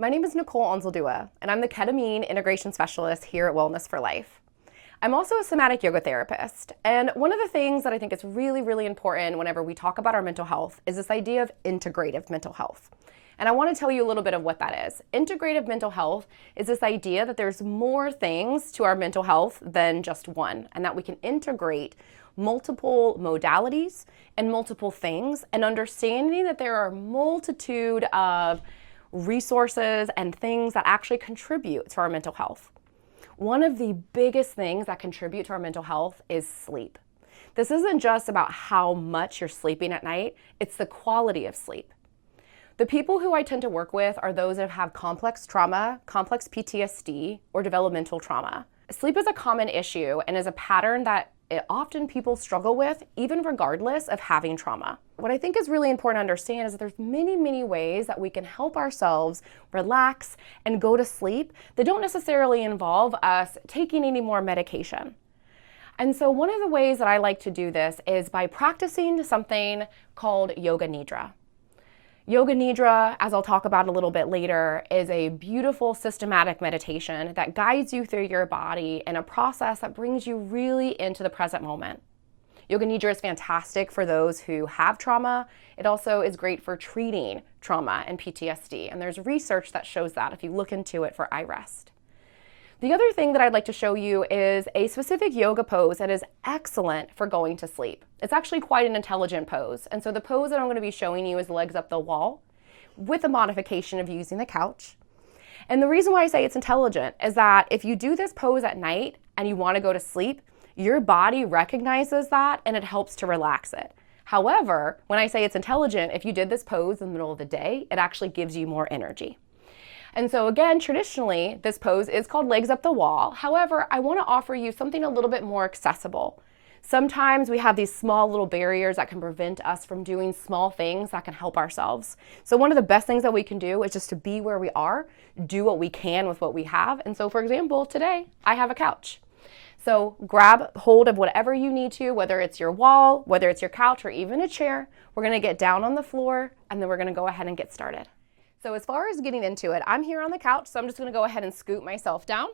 My name is Nicole Onzeldua, and I'm the ketamine integration specialist here at Wellness for Life. I'm also a somatic yoga therapist, and one of the things that I think is really, really important whenever we talk about our mental health is this idea of integrative mental health. And I want to tell you a little bit of what that is. Integrative mental health is this idea that there's more things to our mental health than just one, and that we can integrate multiple modalities and multiple things, and understanding that there are a multitude of resources and things that actually contribute to our mental health. One of the biggest things that contribute to our mental health is sleep. This isn't just about how much you're sleeping at night, it's the quality of sleep. The people who I tend to work with are those that have complex trauma, complex PTSD, or developmental trauma. Sleep is a common issue and is a pattern that often people struggle with, even regardless of having trauma. What I think is really important to understand is that there's many ways that we can help ourselves relax and go to sleep that don't necessarily involve us taking any more medication. And so one of the ways that I like to do this is by practicing something called Yoga Nidra. Yoga Nidra, as I'll talk about a little bit later, is a beautiful systematic meditation that guides you through your body in a process that brings you really into the present moment. Yoga Nidra is fantastic for those who have trauma. It also is great for treating trauma and PTSD, and there's research that shows that if you look into it for iRest. The other thing that I'd like to show you is a specific yoga pose that is excellent for going to sleep. It's actually quite an intelligent pose. And so the pose that I'm going to be showing you is legs up the wall with a modification of using the couch. And the reason why I say it's intelligent is that if you do this pose at night and you want to go to sleep, your body recognizes that and it helps to relax it. However, when I say it's intelligent, if you did this pose in the middle of the day, it actually gives you more energy. And so again, traditionally, this pose is called legs up the wall. However, I want to offer you something a little bit more accessible. Sometimes we have these small little barriers that can prevent us from doing small things that can help ourselves. So one of the best things that we can do is just to be where we are, do what we can with what we have. And so for example, today I have a couch. So grab hold of whatever you need to, whether it's your wall, whether it's your couch, or even a chair. We're going to get down on the floor and then we're going to go ahead and get started. So as far as getting into it, I'm here on the couch, so I'm just going to go ahead and scoot myself down.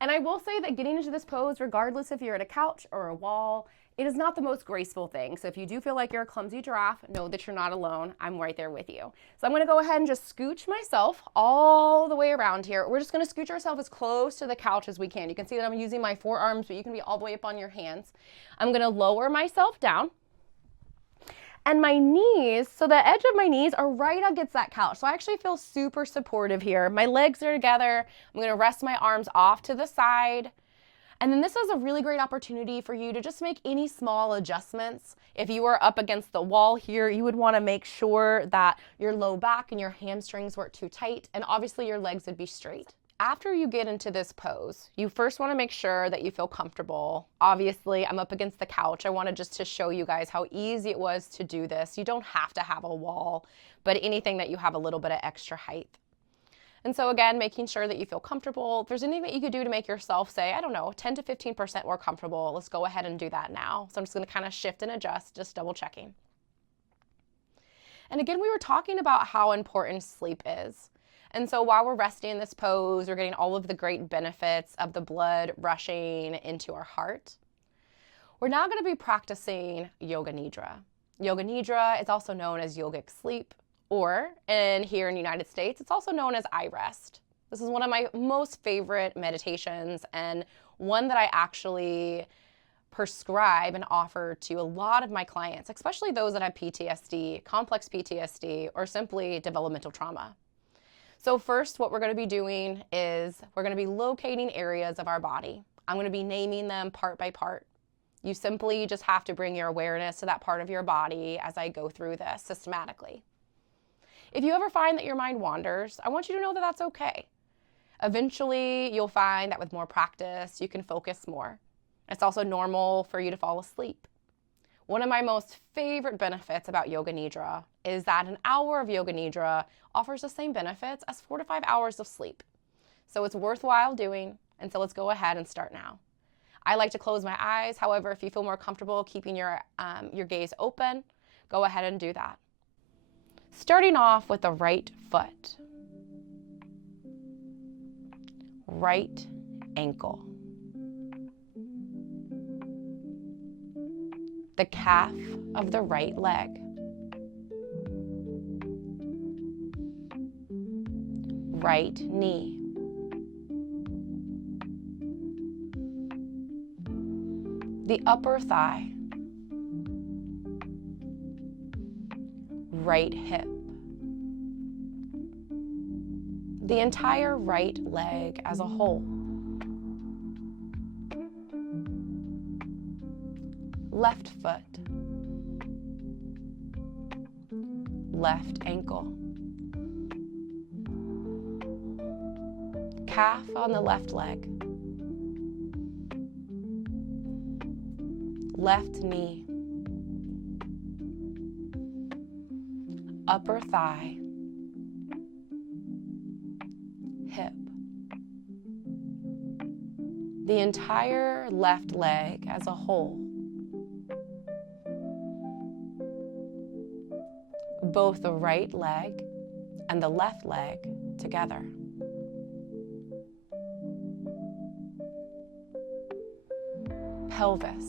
And I will say that getting into this pose, regardless if you're at a couch or a wall, it is not the most graceful thing. So if you do feel like you're a clumsy giraffe, know that you're not alone. I'm right there with you. So I'm going to go ahead and just scooch myself all the way around here. We're just going to scooch ourselves as close to the couch as we can. You can see that I'm using my forearms, but you can be all the way up on your hands. I'm going to lower myself down. And my knees, so the edge of my knees are right against that couch. So I actually feel super supportive here. My legs are together. I'm going to rest my arms off to the side. And then this is a really great opportunity for you to just make any small adjustments. If you were up against the wall here, you would want to make sure that your low back and your hamstrings weren't too tight, and obviously your legs would be straight. After you get into this pose, you first want to make sure that you feel comfortable. Obviously, I'm up against the couch. I wanted just to show you guys how easy it was to do this. You don't have to have a wall, but anything that you have a little bit of extra height. And so again, making sure that you feel comfortable. If there's anything that you could do to make yourself say, I don't know, 10 to 15% more comfortable, let's go ahead and do that now. So I'm just going to kind of shift and adjust, just double checking. And again, we were talking about how important sleep is. And so while we're resting in this pose, we're getting all of the great benefits of the blood rushing into our heart. We're now going to be practicing Yoga Nidra. Yoga Nidra is also known as yogic sleep, or here in the United States, it's also known as iRest. This is one of my most favorite meditations and one that I actually prescribe and offer to a lot of my clients, especially those that have PTSD, complex PTSD, or simply developmental trauma. So first, what we're going to be doing is we're going to be locating areas of our body. I'm going to be naming them part by part. You simply just have to bring your awareness to that part of your body as I go through this systematically. If you ever find that your mind wanders, I want you to know that that's okay. Eventually, you'll find that with more practice, you can focus more. It's also normal for you to fall asleep. One of my most favorite benefits about Yoga Nidra is that an hour of Yoga Nidra offers the same benefits as 4 to 5 hours of sleep. So it's worthwhile doing, and so let's go ahead and start now. I like to close my eyes. However, if you feel more comfortable keeping your gaze open, go ahead and do that. Starting off with the right foot. right ankle, the calf of the right leg, right knee, the upper thigh, right hip, the entire right leg as a whole, left foot, left ankle, calf on the left leg, left knee, upper thigh, hip, the entire left leg as a whole, both the right leg and the left leg together. Pelvis,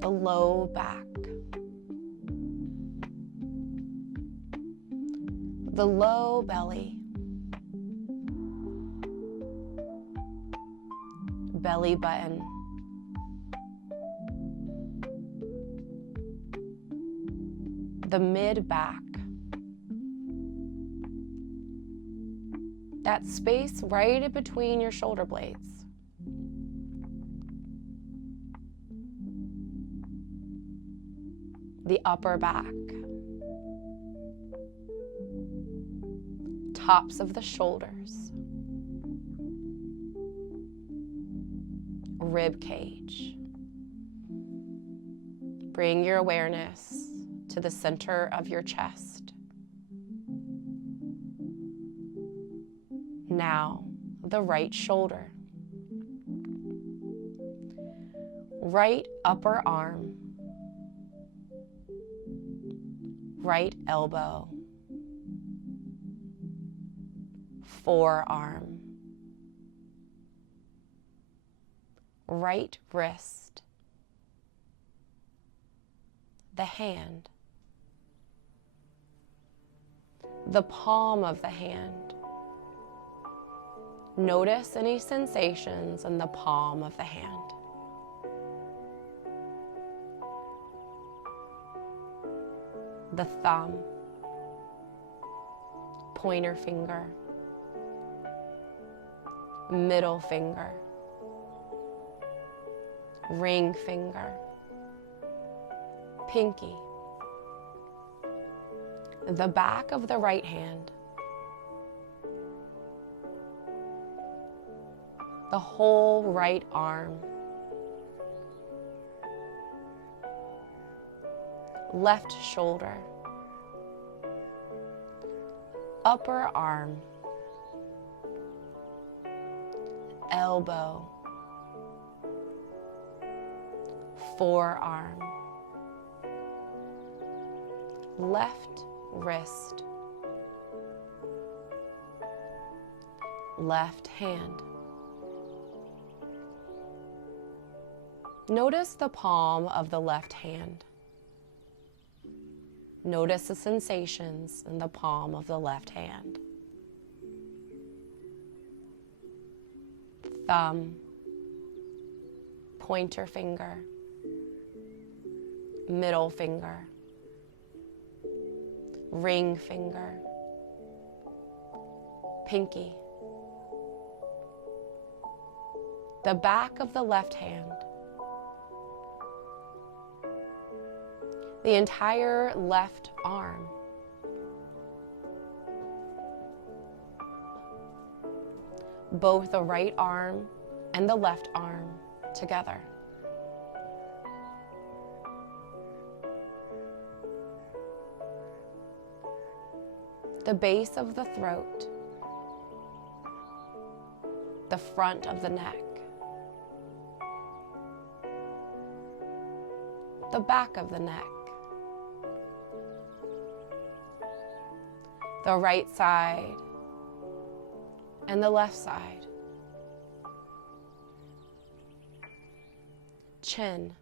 the low back, the low belly, belly button, the mid back, that space right in between your shoulder blades, the upper back, tops of the shoulders, rib cage. Bring your awareness to the center of your chest. Now, the right shoulder, right upper arm, right elbow, forearm, right wrist, the hand, the palm of the hand. Notice any sensations in the palm of the hand. The thumb, pointer finger, middle finger, ring finger, pinky, the back of the right hand, the whole right arm, left shoulder, upper arm, elbow, forearm, left wrist, left hand. Notice the palm of the left hand. Notice the sensations in the palm of the left hand. Thumb, pointer finger, middle finger, ring finger, pinky. The back of the left hand. The entire left arm. Both the right arm and the left arm together. The base of the throat. The front of the neck. The back of the neck. The right side, and the left side. Chin,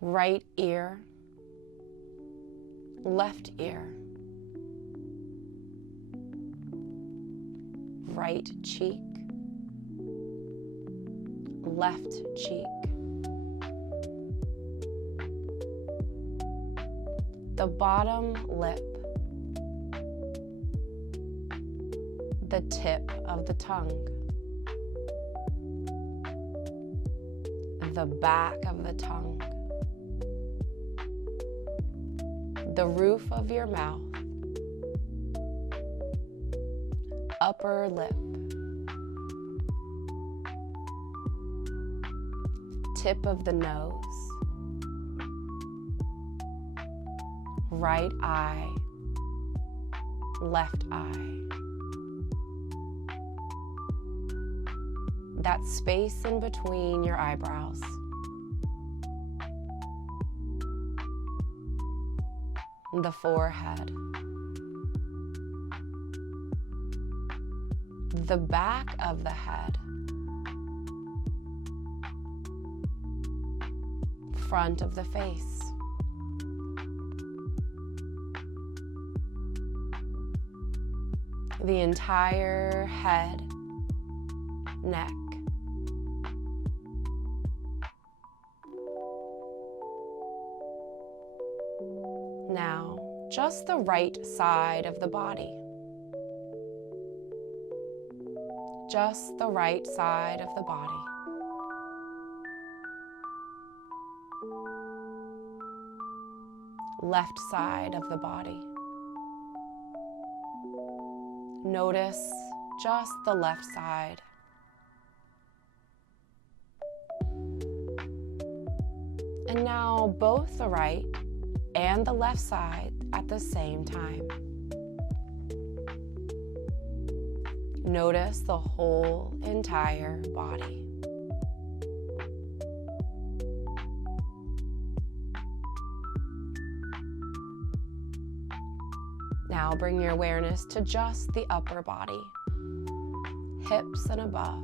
right ear, left ear, right cheek, left cheek, the bottom lip, the tip of the tongue, the back of the tongue, the roof of your mouth, upper lip, tip of the nose, right eye, left eye. That space in between your eyebrows. The forehead. The back of the head. Front of the face. The entire head, neck. Now, just the right side of the body. Just the right side of the body. Left side of the body. Notice just the left side. And now both the right and the left side at the same time. Notice the whole entire body. Now bring your awareness to just the upper body, hips and above.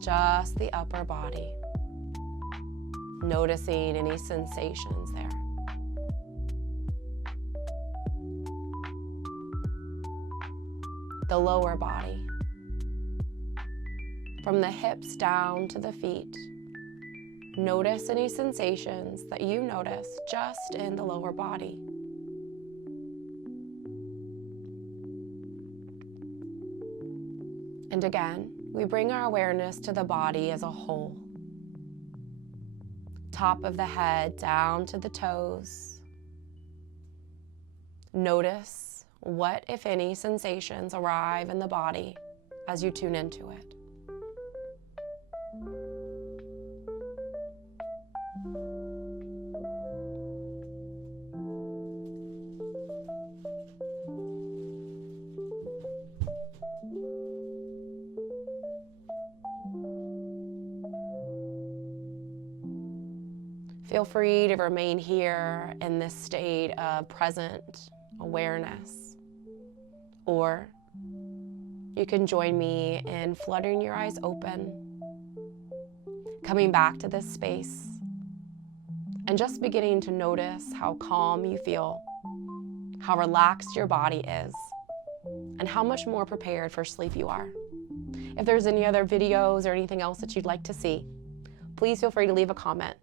Just the upper body. Noticing any sensations there. The lower body. From the hips down to the feet. Notice any sensations that you notice just in the lower body. And again, we bring our awareness to the body as a whole. Top of the head down to the toes. Notice what, if any, sensations arrive in the body as you tune into it. Feel free to remain here in this state of present awareness. Or you can join me in fluttering your eyes open, coming back to this space, and just beginning to notice how calm you feel, how relaxed your body is, and how much more prepared for sleep you are. If there's any other videos or anything else that you'd like to see, please feel free to leave a comment.